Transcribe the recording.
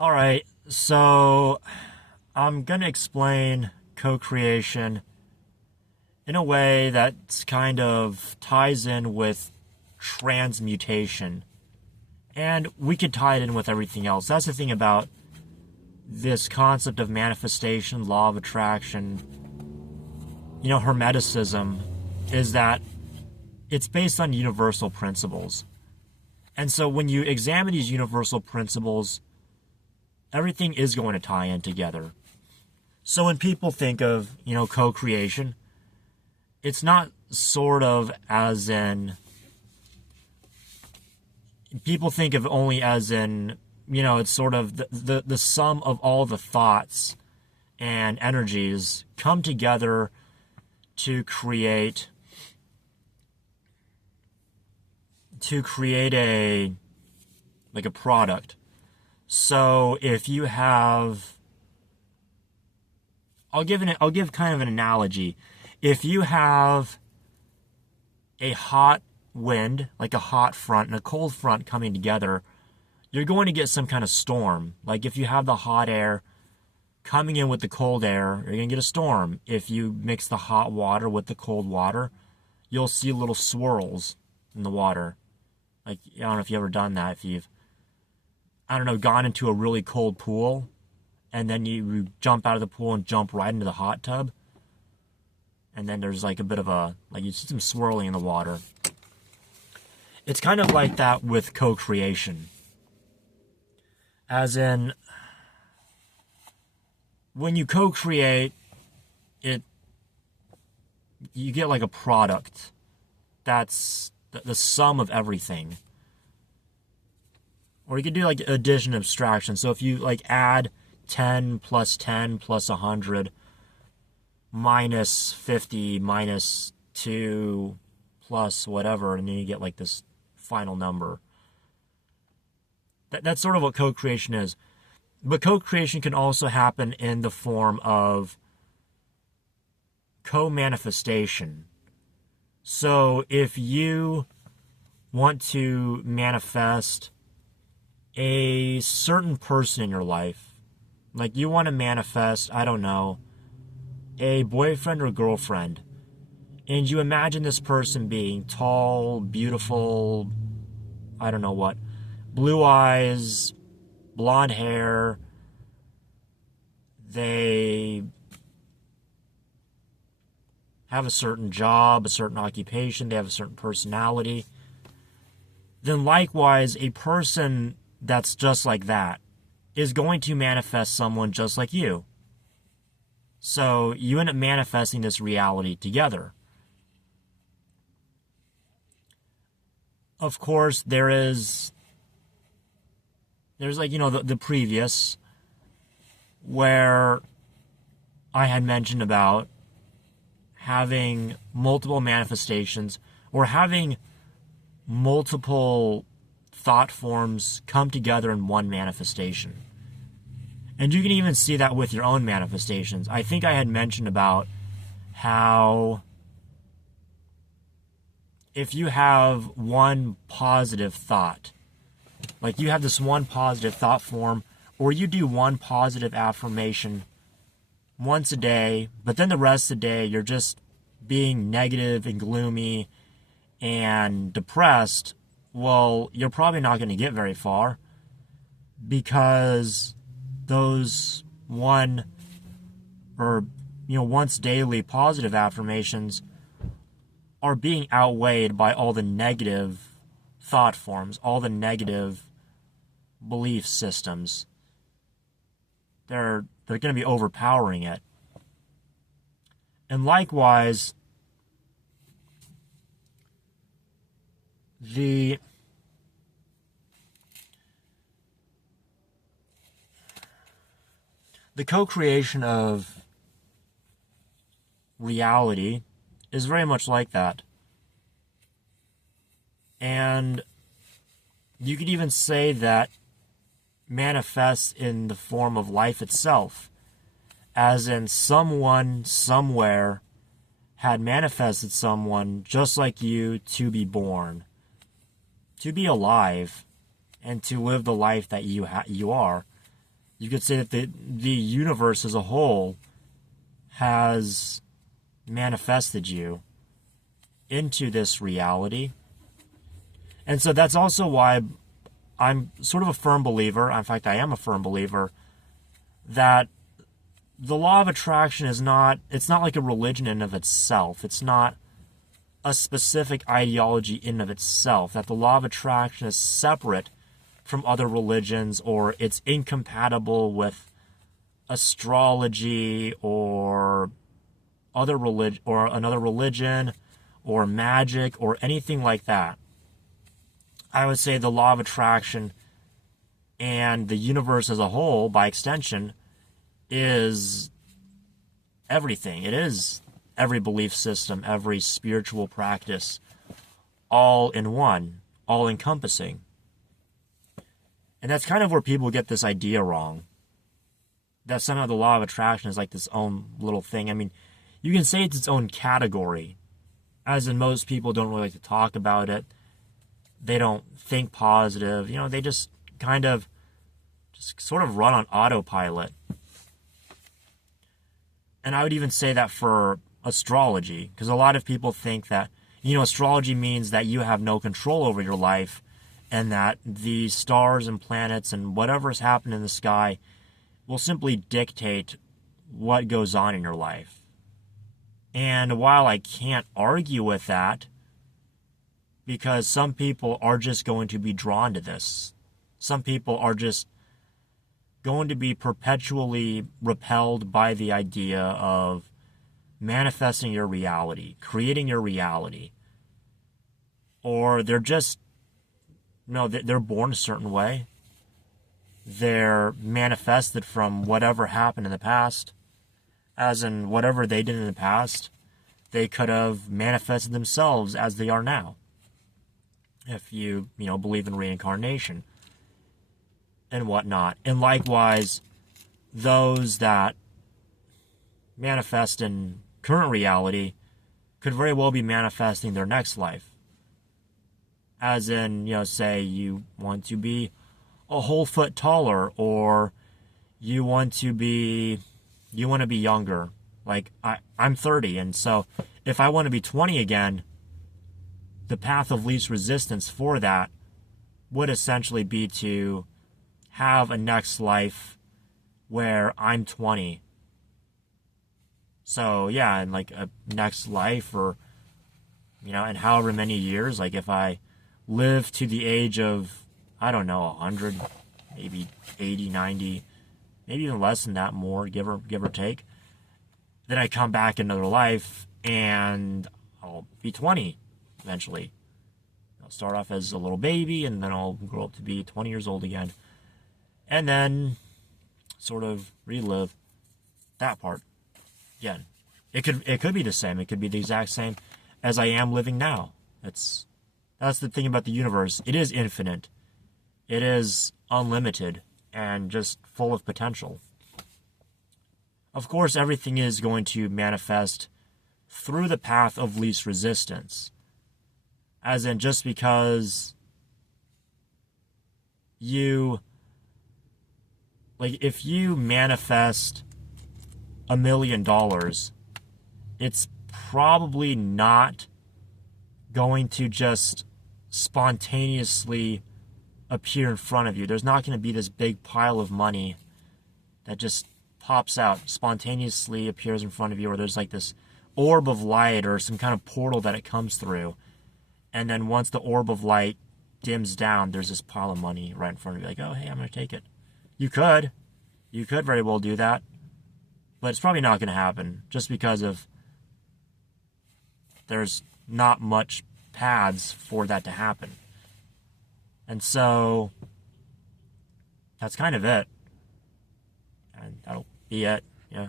All right, so I'm going to explain co-creation in a way that kind of ties in with transmutation. And we could tie it in with everything else. That's the thing about this concept of manifestation, law of attraction, Hermeticism, is that it's based on universal principles. And so when you examine these universal principles, everything is going to tie in together. So when people think of, co-creation, it's not sort of as in, people think of only as in, it's sort of the sum of all the thoughts and energies come together to create a product. So if you have, I'll give kind of an analogy. If you have a hot wind, like a hot front and a cold front coming together, you're going to get some kind of storm. Like if you have the hot air coming in with the cold air, you're going to get a storm. If you mix the hot water with the cold water, you'll see little swirls in the water. Like, I don't know if you've ever done that. If you've, gone into a really cold pool and then you jump out of the pool and jump right into the hot tub. And then there's like a bit of you see some swirling in the water. It's kind of like that with co-creation. As in, when you co-create, you get like a product that's the sum of everything. Or you could do like addition abstraction. So if you like add 10 plus 10 plus 100 minus 50 minus 2 plus whatever, and then you get like this final number. That's sort of what co-creation is. But co-creation can also happen in the form of co-manifestation. So if you want to manifest a certain person in your life, like you want to manifest, I don't know, a boyfriend or girlfriend, and you imagine this person being tall, beautiful, I don't know what, blue eyes, blonde hair, they have a certain job, a certain occupation, they have a certain personality, then likewise, a person that's just like that is going to manifest someone just like you. So you end up manifesting this reality together. Of course, there's like, the previous, where I had mentioned about having multiple manifestations or having multiple thought forms come together in one manifestation. And you can even see that with your own manifestations. I think I had mentioned about how if you have one positive thought, like you have this one positive thought form, or you do one positive affirmation once a day, but then the rest of the day you're just being negative and gloomy and depressed, well, you're probably not going to get very far, because those once daily positive affirmations are being outweighed by all the negative thought forms, all the negative belief systems. They're going to be overpowering it. And likewise, the co-creation of reality is very much like that. And you could even say that manifests in the form of life itself, as in someone somewhere had manifested someone just like you to be born, to be alive, and to live the life that you are. You could say that the universe as a whole has manifested you into this reality. And so that's also why I'm sort of a firm believer, in fact, I am a firm believer, that the law of attraction is not, it's not like a religion in and of itself. It's not a specific ideology in and of itself, that the law of attraction is separate from other religions, or it's incompatible with astrology or other religion or another religion or magic or anything like that. I would say the law of attraction and the universe as a whole, by extension, is everything. It is every belief system, every spiritual practice, all in one, all encompassing. And that's kind of where people get this idea wrong, that somehow the law of attraction is like this own little thing. I mean, you can say it's its own category, as in most people don't really like to talk about it. They don't think positive. They just kind of just sort of run on autopilot. And I would even say that for astrology, because a lot of people think that, astrology means that you have no control over your life, and that the stars and planets and whatever's happening in the sky will simply dictate what goes on in your life. And while I can't argue with that, because some people are just going to be drawn to this, some people are just going to be perpetually repelled by the idea of manifesting your reality, creating your reality, or they're just, they're born a certain way. They're manifested from whatever happened in the past, as in whatever they did in the past, they could have manifested themselves as they are now. If you, believe in reincarnation and whatnot. And likewise, those that manifest in current reality could very well be manifesting their next life. As in, say you want to be a whole foot taller, or you want to be younger. Like I'm 30, and so if I want to be 20 again, the path of least resistance for that would essentially be to have a next life where I'm 20. So yeah, in like a next life, or in however many years, like if I live to the age of, I don't know, 100, maybe 80, 90, maybe even less than that, more, give or take, then I come back in another life and I'll be 20 eventually. I'll start off as a little baby, and then I'll grow up to be 20 years old again, and then sort of relive that part again. It could be the same. It could be the exact same as I am living now. That's the thing about the universe. It is infinite. It is unlimited and just full of potential. Of course, everything is going to manifest through the path of least resistance. As in, just because if you manifest $1 million, it's probably not going to just spontaneously appear in front of you. There's not going to be this big pile of money that just pops out, spontaneously appears in front of you, or there's like this orb of light or some kind of portal that it comes through. And then once the orb of light dims down, there's this pile of money right in front of you. Like, oh, hey, I'm going to take it. You could very well do that, but it's probably not going to happen, just because of there's not much paths for that to happen. And so that's kind of it. And that'll be it. Yeah.